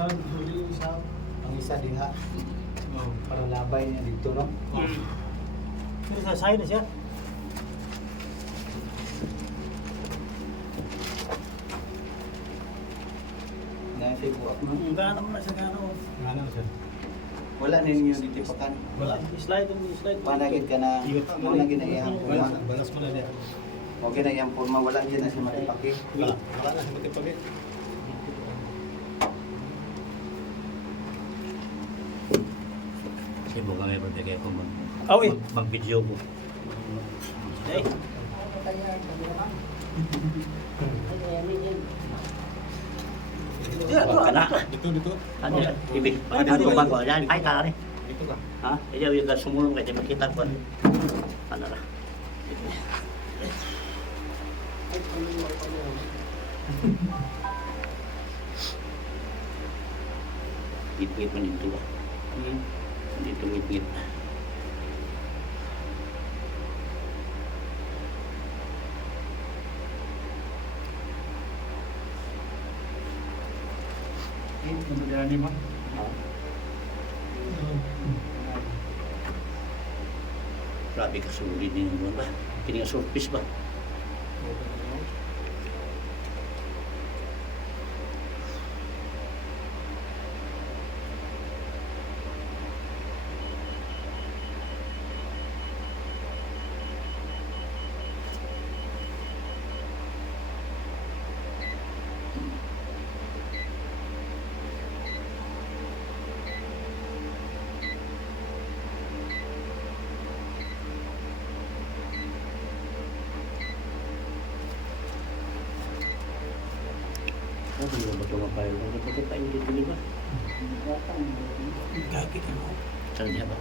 Ang isa diha. Para labay niya dito, no? Pero sa sayo na siya. Nasa buwak mo. Gano'n naman siya, gano'n. Ano siya? Wala ninyo ditipakan. Wala. Slide. Panagid ka na, wala ginayang Wala, forma. balas mo na niya. O ginayang forma, wala din na siya matipaki. Wala na sa matipagit. Sibo kami pagbigay ko Aw, eh. mag-video ko. Ay. Huwag ka na. Dito. Ano yan? Ibig. Ano ko bago? Yan, ay tari. Dito ka. Ha? Ayaw yung sumulong kayo. Makita ko. Ano na? Ngit-ngit man dito. Dito ngit-ngit. Grabe ka sulit din yung ba? Kini nga surface ba? Ano yung bato nga payo? Ang bato payo dito di ba? Gagit ako. Saan niya ba?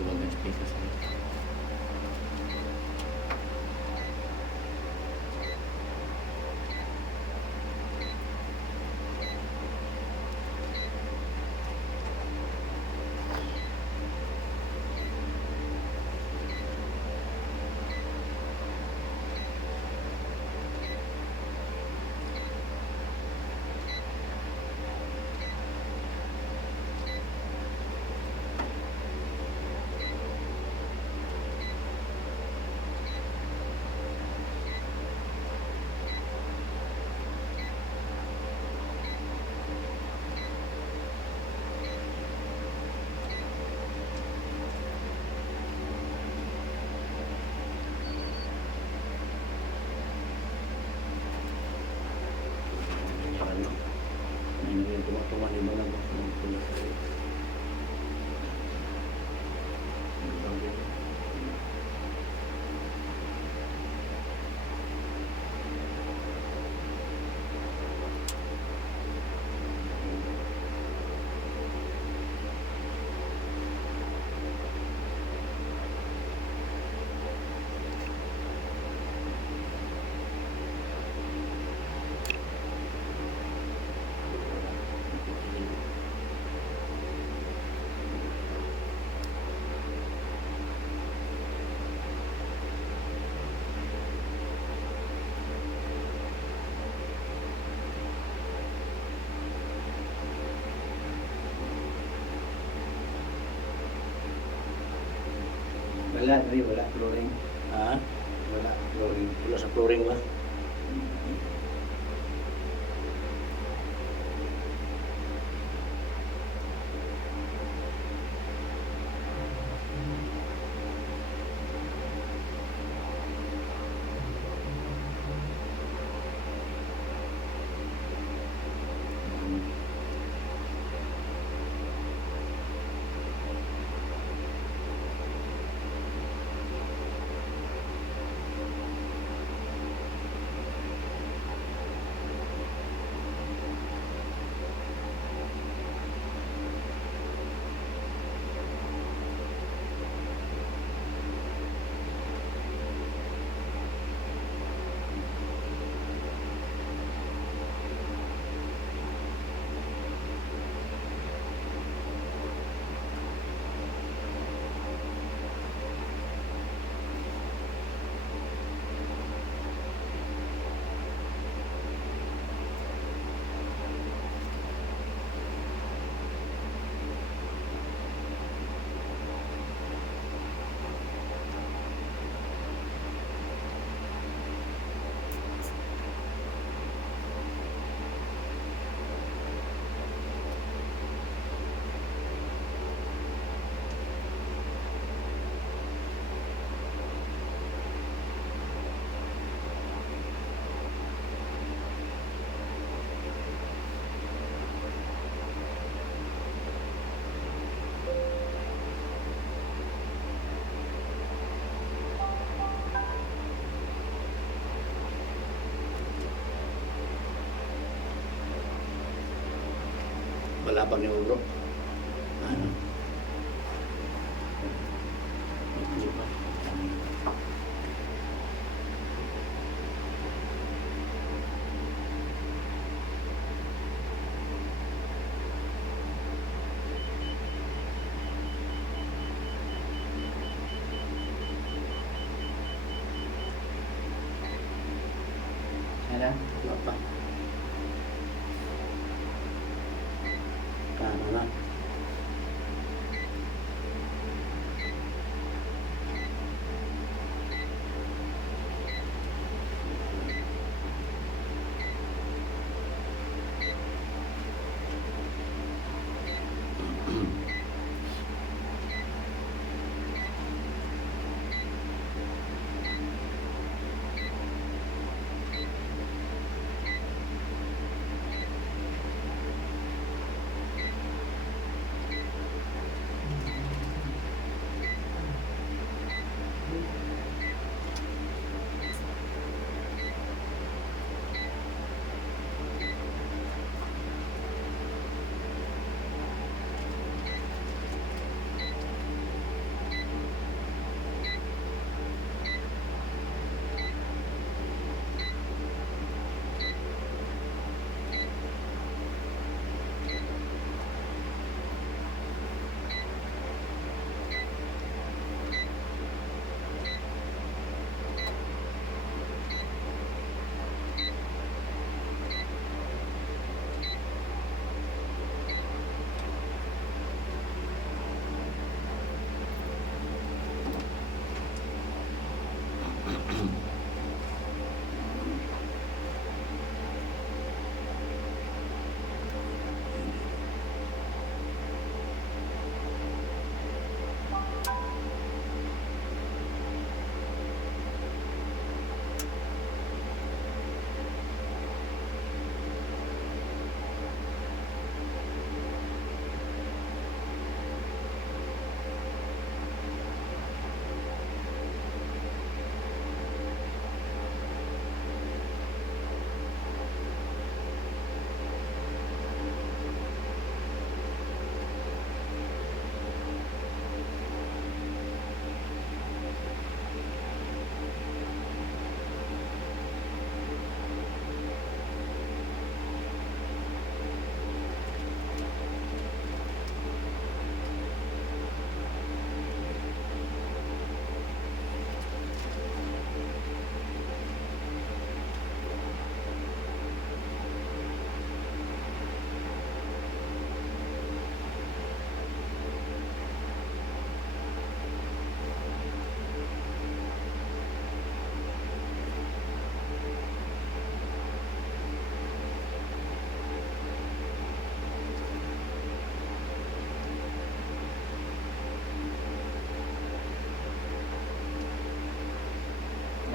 Iwag ng speaker sa ito. Ano yung tumatuwa ni mga ng pula. Wala, Dre, wala flooring. Ha? Wala flooring. Wala sa flooring ba? balabag ni bro. Ano? Ano? Wala pa. Ano na?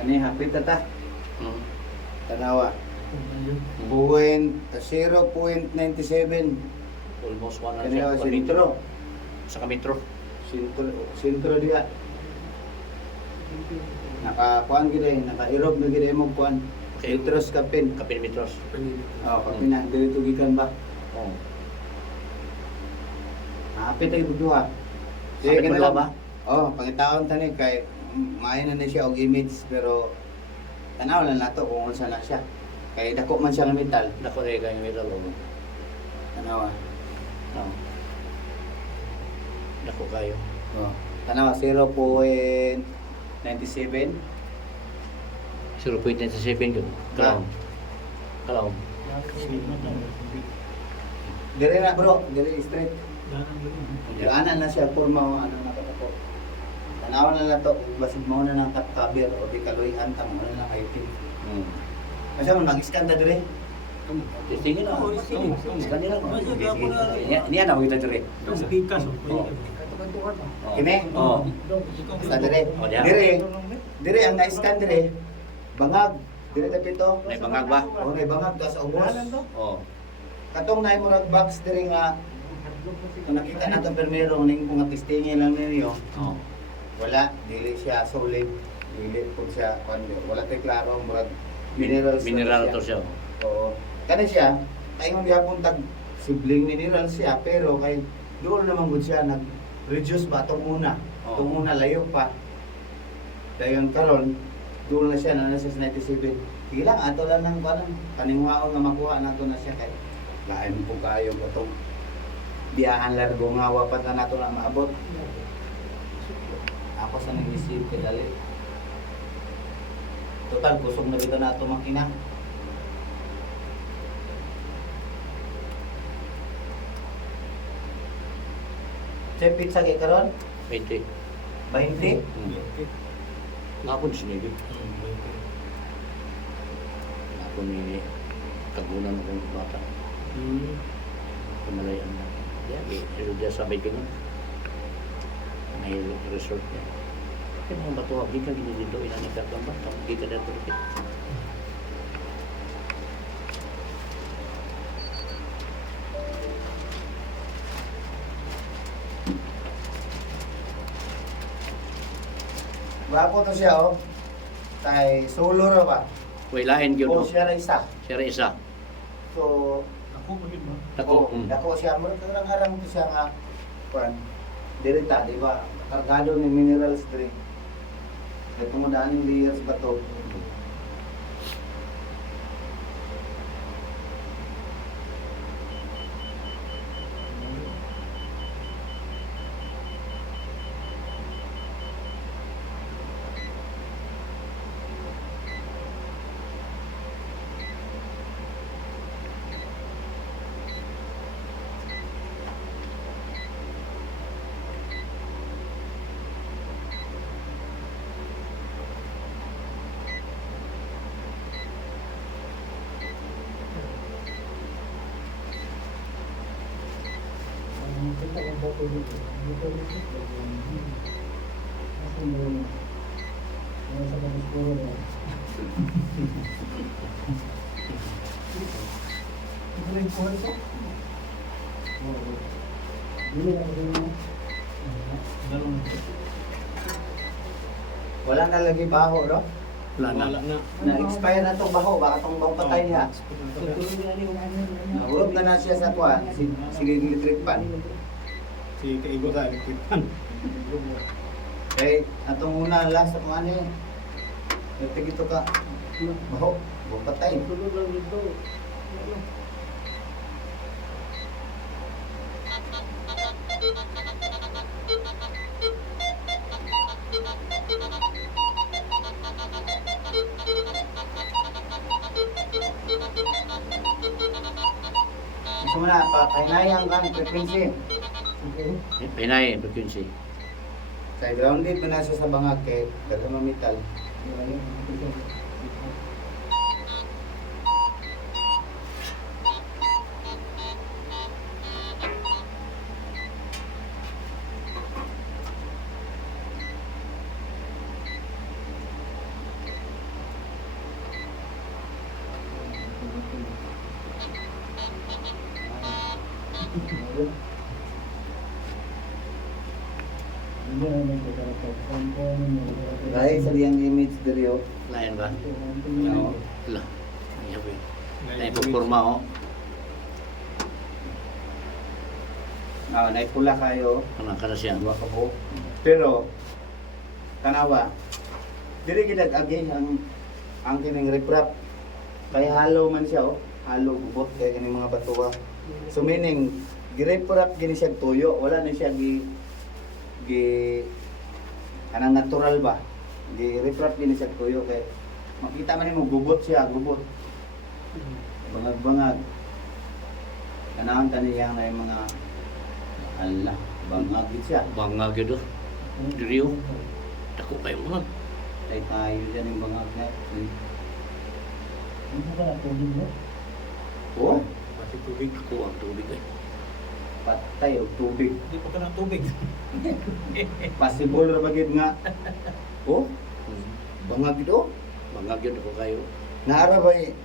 Ani hapit na ta. Hmm. Tanawa. Hmm. 0.97. Almost 100 Kaniya sa sentro. Sa kamitro. Sentro diha. Nakakuan gid naka-irob na gid mo kuan. Okay. Litros kapin. Kapin metros. Oh, kapin na dili gikan ba. Oh. Hapit ay duha. Hapit mo duha ba? Oh, pangitaon tani kay maayo na siya og image pero tanaw lang nato kung unsa na siya. Kay dako man siya nga metal. Dako rin kayo metal. Tanawa. Oh. Dako kayo. Oh. Tanawa 0.97. 0.97 yun. Kalawang. Kalawang. Dire na bro, dire straight. Danan yun. Daanan na siya forma o ano nakatako. Tanawa na lang to, basig mo na ng cover o di kaloyhan ta mo na lang heighting. Hmm. Kasi mo nag-scan ta dire. Tingin na. Oo, tingin. Scan nila. Basta gapo na. Niya na kita dire. Ang pikas. Oh. Kini? Oh. Sa dire. Oh, diha. Dire ang na-scan dire. Bangag. Dire dapito. May bangag ba? O may bangag ka sa ubos. Oh. Katong na mo box dire nga kung nakita na itong permero, ning kung testingin lang ninyo, Oh. wala, dili siya solid, dili po siya, wala tayo klaro, murag minerals. Mineral to siya. Oo. Kani siya, ay mong gihapon tag sibling mineral siya, pero kay doon naman gud siya nag-reduce ba itong una. Oo. Itong una layo pa. Dayon karon doon na siya na nasa 97. Sige lang, ato lang ng kaningwaon nga makuha nato na siya kay lain po kayo ko itong biyahan largo nga wapat na nato na maabot. Ako sa nag-receive kay dali. Total, kusog na kita na ito makina. Sa pizza kay karon 20. 20. Ngapon sinigit. Ngapon ni kagunan akong bata. Kumalayan na. Pero diya sabay ko nun. May resort niya. Kaya mga bato, hindi ka ginilito, inanikap ang bata. Hindi ka na turkit. Wapo to siya oh. Tay solo ra ba? Wailain yun. O No? siya ra isa. Siya rin isa. So, Ako mo yun ba? Dako. dako siya mo karang to siya nga kuan. Direta, di ba? Kargado ni minerals drink. Ito mo daan yung layers ba to? Dalawang. Wala na lagi baho, no? Wala na. Wala na. Na-expire na itong baho, baka itong bang patay niya. Nahulog na siya sa tuwan, sige electric pan. Si Kaigo sa electripan. Eh, atong una last sa ano eh. Ito ito ka. Baho, bang patay. Gusto mo na, pahinayang kang frequency. Pinay, frequency. Sa grounded mo na siya sa bangag kay daghang mga metal. Dahil sa liyang image diri oh. Lain ba? Oo. Wala. Ayaw eh. Ay, pagporma oh. Ah, naipula kayo. Ano ka na siya? Dua ka po. Pero kanawa diri gid agi ang kining riprap kay halo man siya oh. Halo gubot kay kining mga batuwa. So meaning gireprap gini siya tuyo, wala na siya gi kanang natural ba. Gi-reprap gini siya tuyo kay makita man nimo gubot siya, gubot. Bangag-bangag. Kanang kaniyang na yung mga Allah, bangag gid siya. Bangag yun oh. Diriyo. Dako kayo mga. Tay tayo dyan yung bangag na. Oh, Pati tubig. Ako ang tubig eh. patay o tubig. Hindi pa ka ng tubig. Possible ra ba gid nga? Oh, bangag gid oh. Bangag yun ako kayo. Naara ba eh,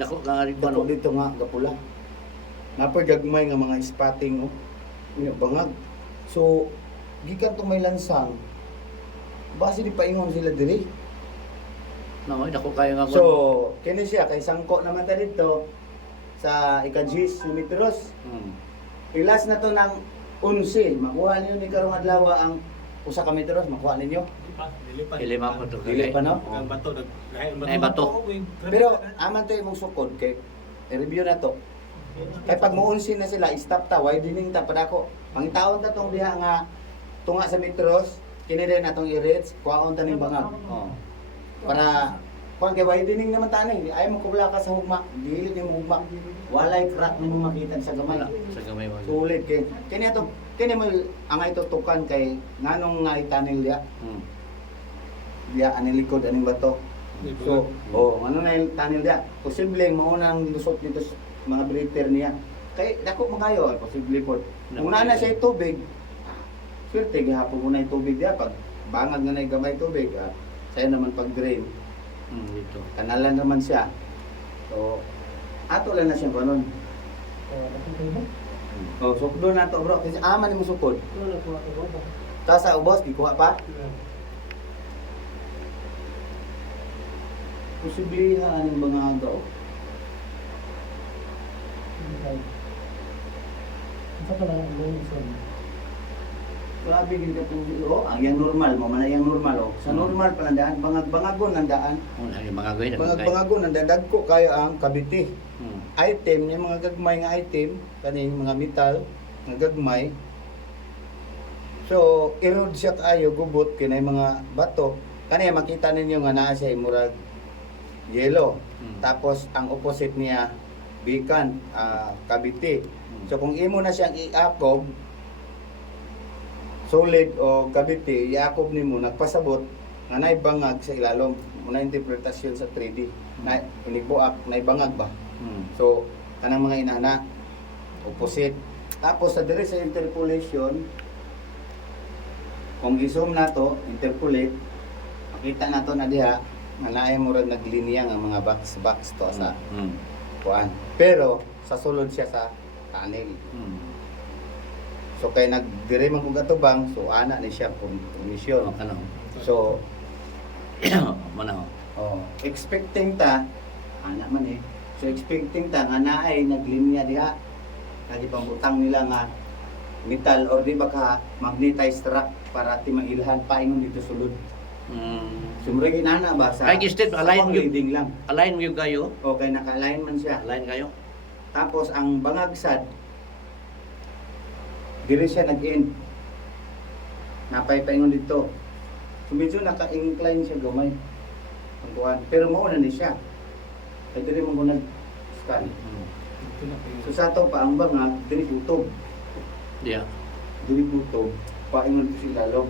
Dako ka nga rin ba dako no? dito nga gapula. Napoy gagmay nga mga spotting oh. Yung bangag. So, gikan to may lansang. Base di paingon sila diri. No, dako kayo nga. So, kini siya kay sangko naman ta dito. sa ikajis ni Mitros. Hmm. Pilas na to ng 11. Makuha niyo ni karong adlaw ang usa ka metros, makuha ninyo. Ilima ko to. Dili pa, no? Ang bato, Ay, bato. Pero aman to imong sukod kay i-review na to. Kay pag muunsin na sila, stop ta, widening ta padako. Pangitaon ta tong diha nga tunga sa metros, kini din atong i-reach, kuhaon ta ning bangag. Oh. Para kung kay widening naman tani, ay mo kubla ka sa hugma, dili ni mo hugma. Walay crack nimo makita sa gamay. Wala. Sa gamay mo. Sulit kay kini mo ang itutukan kay nganong nga itanil dia. Hmm. Dia ani likod aning bato. So, ano na yung tunnel dia? Posibleng maunang lusot dito sa mga breather niya. Kay dako magayo, posible po. Kung una na siya tubig, swerte gihapon muna yung tubig dia pag bangag na yung gamay tubig. Sayo naman pag drain, Dito. kanalan naman siya. So, ato lang na siya kanon. Oh, sukdo na to bro. Kasi aman mo sukod. Ta sa ubos, di kuha pa. Posible ha anong mga agaw. Grabe gid ka po. Oh, ang yang normal mo man yang normal oh. Sa normal pa daan, bangag-bangagon ang daan. Yung mga gawin. Bangag-bangagon ang dagko kayo ang kabiti. Hmm. Item ni mga gagmay nga item kani mga metal nga gagmay. So, erode siya kayo gubot kinay mga bato. Kani makita ninyo nga naa siya murag yellow. Hmm. Tapos ang opposite niya bikan, kabiti. So kung imo na siyang iakob solid o kabiti, iakob nimo nagpasabot nga nay bangag sa ilalom. Muna interpretasyon sa 3D. Na inibuak, nay bangag ba? Hmm. So kanang mga inana opposite. Tapos sa dire sa interpolation, kung i-zoom na to, interpolate, makita na to na diha nga naay murag naglinya nga mga box to sa Hmm. kuan. Pero sa sulod siya sa tunnel. Hmm. So kay nagdire man kog atubang, so ana ni siya permission. Ano? So Manaw. expecting ta ana man eh. So expecting ta nga naay naglinya diha. Kadi pambutang nila nga metal or di ba ka magnetized rock para ti mailhan paingon dito sulod. Hmm. Sumurag inana ba sa Kay instead, align sa yun. reading lang. Align mo yung kayo. Okay, naka-align man siya. Align kayo. Tapos ang bangagsad dire siya nag-end. Napay-paingon dito. So medyo naka-incline siya gamay. Ang kuan. Pero mauna ni siya. Kaya dire mo nag-scan. Hmm. So sa ato pa ang bangag, dire kutob. Yeah. Dire kutob. Paingon dito sa ilalom.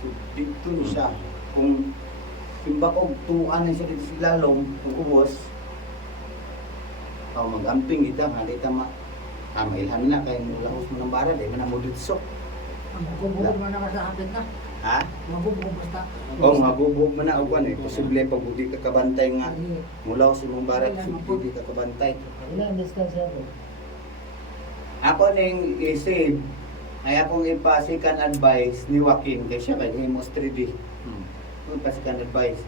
So dito ni siya. Kung timbak og tuan na siya dito sa ilalom, kung ubos, mag-amping kita, nga dito mailhan na kay lahos mo ng bara, di man na mo dito. Magbubuhog man na sa hapit na. Ha? Magbubuhog basta. O magubog man na og ano eh, posible pag di ka kabantay nga mula sa imong bara, posible di ka kabantay. Ilan distance ako? Ako ning i-save ay akong ipasikan advice ni Joaquin kay siya kay Hemos 3D. Hmm. Ipasikan advice.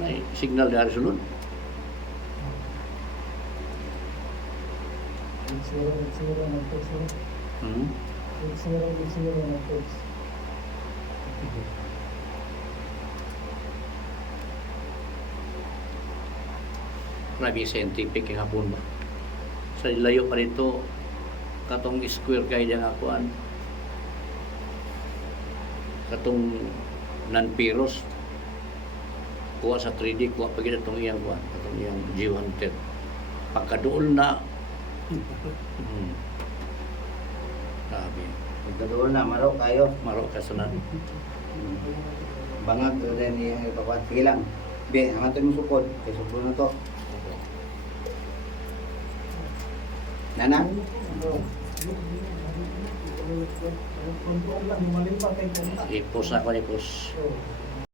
May signal dari sulod. Zero, mag-text zero. Hmm. Zero, mag-text. Grabe scientific yung hapon ba. Sa layo pa rito, katong square kay diyang akuan. Katong non-piros. Kuha sa 3D, kuha pa gina itong iyang kuha. Katong iyang G110. Pagkadool na. Grabe. Magkadoon na maro kayo. Maro ka sa Bangag to din ni Papa. Sige lang. Be, ang ato mo sukod. Kay sukod na to. Nana? Control lang, lumalim pa kayo. ipos na ako, ipos.